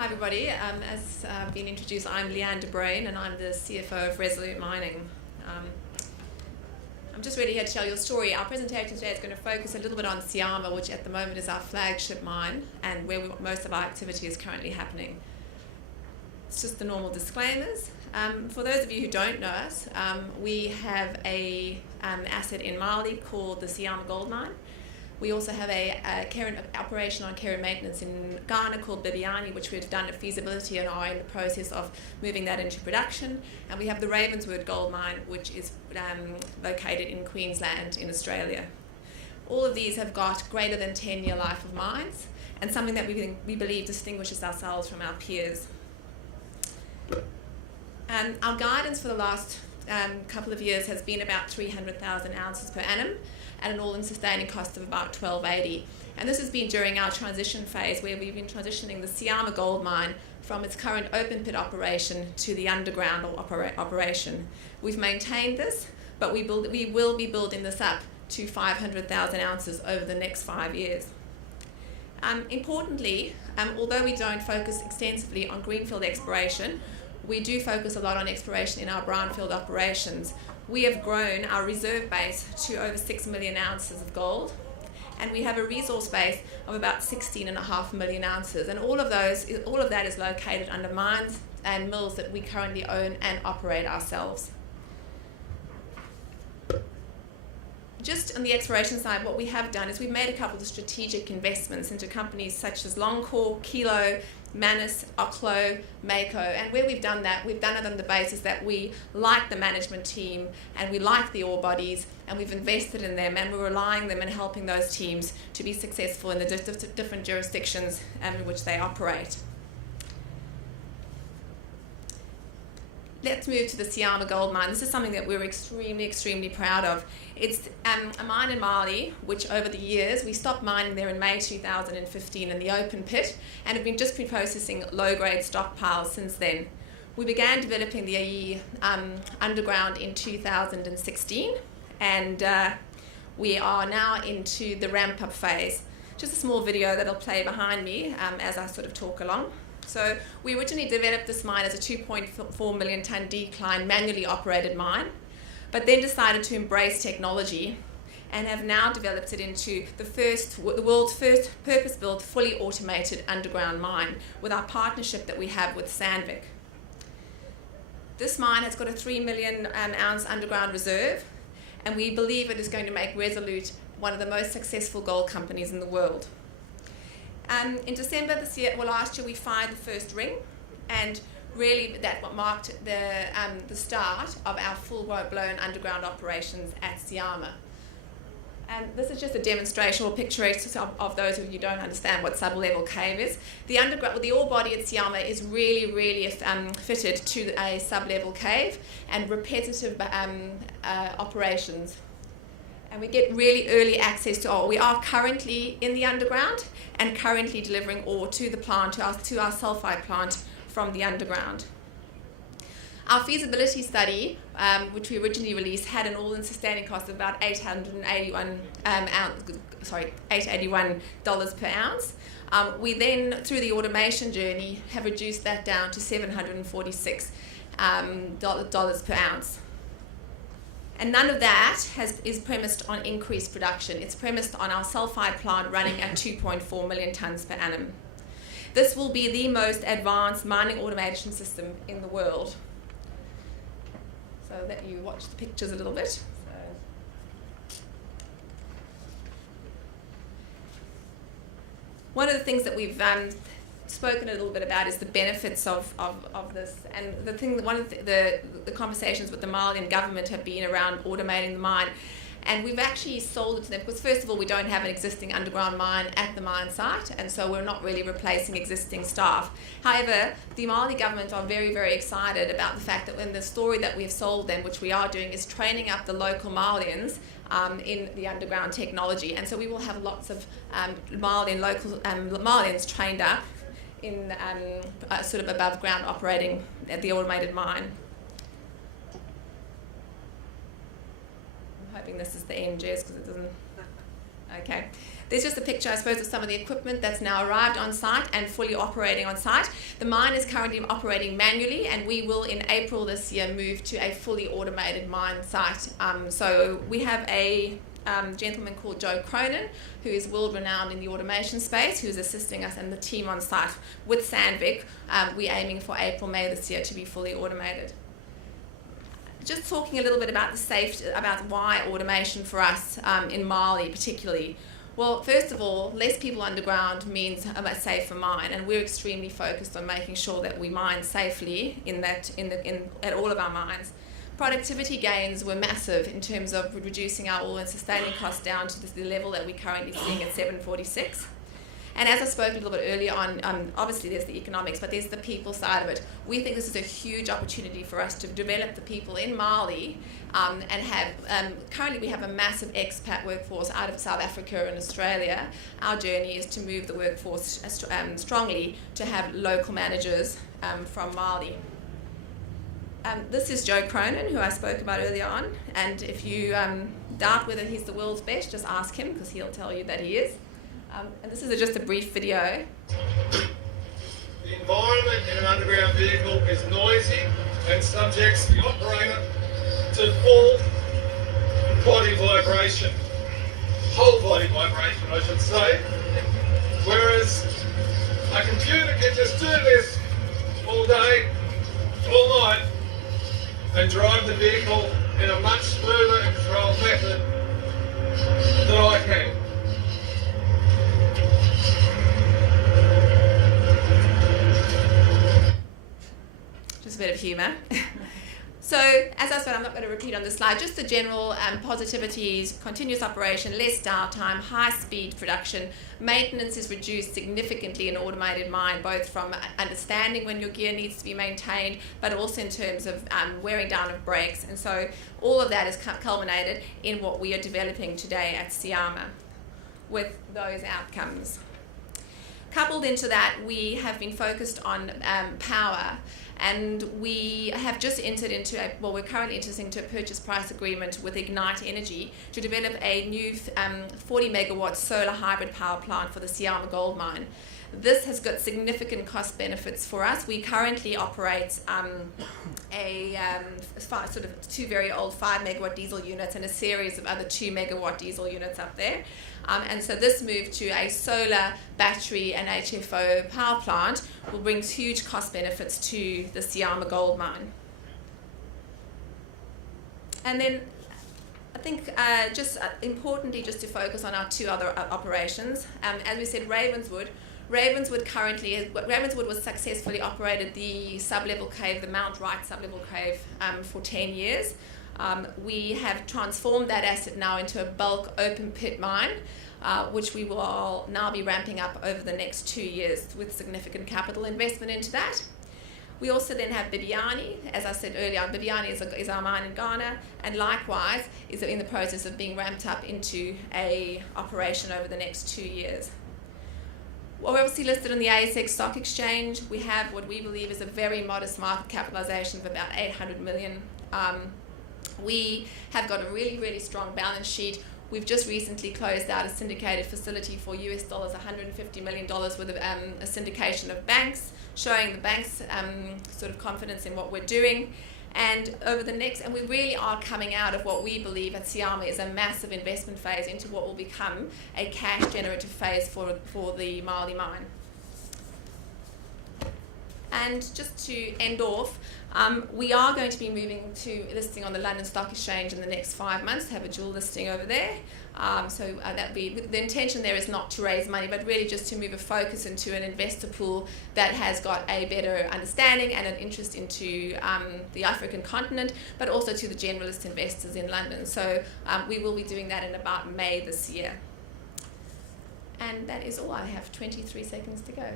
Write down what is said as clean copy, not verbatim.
Hi everybody, as been introduced, I'm Leanne de Bruyn and I'm the CFO of Resolute Mining. I'm just really here to tell you a story. Our presentation today is going to focus a little bit on Syama, which at the moment is our flagship mine and where most of our activity is currently happening. It's just the normal disclaimers. For those of you who don't know us, we have an asset in Mali called the Syama Gold Mine. We also have a care operation on care and maintenance in Ghana called Bibiani, which we've done a feasibility and are in the process of moving that into production. And we have the Ravenswood Gold Mine, which is located in Queensland in Australia. All of these have got greater than 10-year life of mines and something that we believe distinguishes ourselves from our peers. Our guidance for the last couple of years has been about 300,000 ounces per annum at an all-in sustaining cost of about $1,280. And this has been during our transition phase where we've been transitioning the Syama Gold Mine from its current open pit operation to the underground operation. We've maintained this, but we will be building this up to 500,000 ounces over the next 5 years. Importantly, although we don't focus extensively on greenfield exploration, we do focus a lot on exploration in our brownfield operations. We have grown our reserve base to over 6 million ounces of gold, and we have a resource base of about 16.5 million ounces. And all of that is located under mines and mills that we currently own and operate ourselves. Just on the exploration side, what we have done is we've made a couple of strategic investments into companies such as Longcore, Kilo, Manus, Oklo, Mako, and where we've done that, we've done it on the basis that we like the management team and we like the ore bodies and we've invested in them and we're relying on them and helping those teams to be successful in the different jurisdictions in which they operate. Let's move to the Syama Gold Mine. This is something that we're extremely proud of. It's a mine in Mali, which over the years, we stopped mining there in May 2015 in the open pit and have been just processing low-grade stockpiles since then. We began developing the AE underground in 2016 and we are now into the ramp-up phase. Just a small video that'll play behind me as I sort of talk along. So we originally developed this mine as a 2.4 million tonne decline manually operated mine, but then decided to embrace technology and have now developed it into the world's first purpose-built, fully automated underground mine with our partnership that we have with Sandvik. This mine has got a 3 million ounce underground reserve, and we believe it is going to make Resolute one of the most successful gold companies in the world. In December last year, we fired the first ring, and really that marked the start of our full-blown underground operations at Syama. And this is just a demonstration or picture of those of you who don't understand what sub-level cave is. The ore body at Syama is really fitted to a sub-level cave and repetitive operations. And we get really early access to ore. We are currently in the underground and currently delivering ore to the plant, to our sulfide plant from the underground. Our feasibility study, which we originally released, had an all-in sustaining cost of about $881 per ounce. We then, through the automation journey, have reduced that down to $746 per ounce. And none of that is premised on increased production. It's premised on our sulfide plant running at 2.4 million tonnes per annum. This will be the most advanced mining automation system in the world. So let you watch the pictures a little bit. One of the things that we've spoken a little bit about is the benefits of this, and one of the conversations with the Malian government have been around automating the mine, and we've actually sold it to them because first of all we don't have an existing underground mine at the mine site, and so we're not really replacing existing staff. However, the Mali government are very excited about the fact that when the story that we've sold them, which we are doing, is training up the local Malians in the underground technology, and so we will have lots of Malians trained up in sort of above ground operating at the automated mine. I'm hoping this is the end, Jess, because it doesn't. Okay. There's just a picture, I suppose, of some of the equipment that's now arrived on site and fully operating on site. The mine is currently operating manually, and we will, in April this year, move to a fully automated mine site. So we have a gentleman called Joe Cronin, who is world renowned in the automation space, who's assisting us and the team on site with Sandvik. We're aiming for April, May this year to be fully automated. Just talking a little bit about the safety, about why automation for us in Mali particularly. Well, first of all, less people underground means a safer mine, and we're extremely focused on making sure that we mine safely at all of our mines. Productivity gains were massive in terms of reducing our all-in sustaining costs down to the level that we're currently seeing at 746. And as I spoke a little bit earlier on, obviously there's the economics, but there's the people side of it. We think this is a huge opportunity for us to develop the people in Mali and have, currently we have a massive expat workforce out of South Africa and Australia. Our journey is to move the workforce strongly to have local managers from Mali. This is Joe Cronin, who I spoke about earlier on, and if you doubt whether he's the world's best, just ask him, because he'll tell you that he is. And this is just a brief video. The environment in an underground vehicle is noisy and subjects the operator to full body vibration, whole body vibration I should say, whereas a computer can just do this all day, all night, and drive the vehicle in a much smoother and controlled method than I can. Just a bit of humour. So, as I said, I'm not going to repeat on this slide, just the general positivities: continuous operation, less downtime, high-speed production. Maintenance is reduced significantly in an automated mine, both from understanding when your gear needs to be maintained, but also in terms of wearing down of brakes. And so all of that is culminated in what we are developing today at Syama with those outcomes. Coupled into that, we have been focused on power, and we have just entered into we're currently entering into a purchase price agreement with Ignite Energy to develop a new 40 megawatt solar hybrid power plant for the Syama gold mine. This has got significant cost benefits for us. We currently operate sort of two very old 5 megawatt diesel units and a series of other 2 megawatt diesel units up there. And so this move to a solar, battery and HFO power plant will bring huge cost benefits to the Syama gold mine. And then I think importantly just to focus on our two other operations. As we said, Ravenswood was successfully operated the sub-level cave, the Mount Wright sub-level cave, for 10 years. We have transformed that asset now into a bulk open pit mine, which we will now be ramping up over the next 2 years with significant capital investment into that. We also then have Bibiani. As I said earlier, Bibiani is our mine in Ghana, and likewise is in the process of being ramped up into a operation over the next 2 years. Well, we're obviously listed on the ASX stock exchange. We have what we believe is a very modest market capitalization of about 800 million. We have got a really, really strong balance sheet. We've just recently closed out a syndicated facility for US dollars, $150 million with a syndication of banks, showing the banks sort of confidence in what we're doing. And we really are coming out of what we believe at Syama is a massive investment phase into what will become a cash generative phase for the Mali mine. And just to end off, we are going to be moving to listing on the London Stock Exchange in the next 5 months, to have a dual listing over there. The intention there is not to raise money, but really just to move a focus into an investor pool that has got a better understanding and an interest into the African continent, but also to the generalist investors in London. So we will be doing that in about May this year. And that is all. I have 23 seconds to go.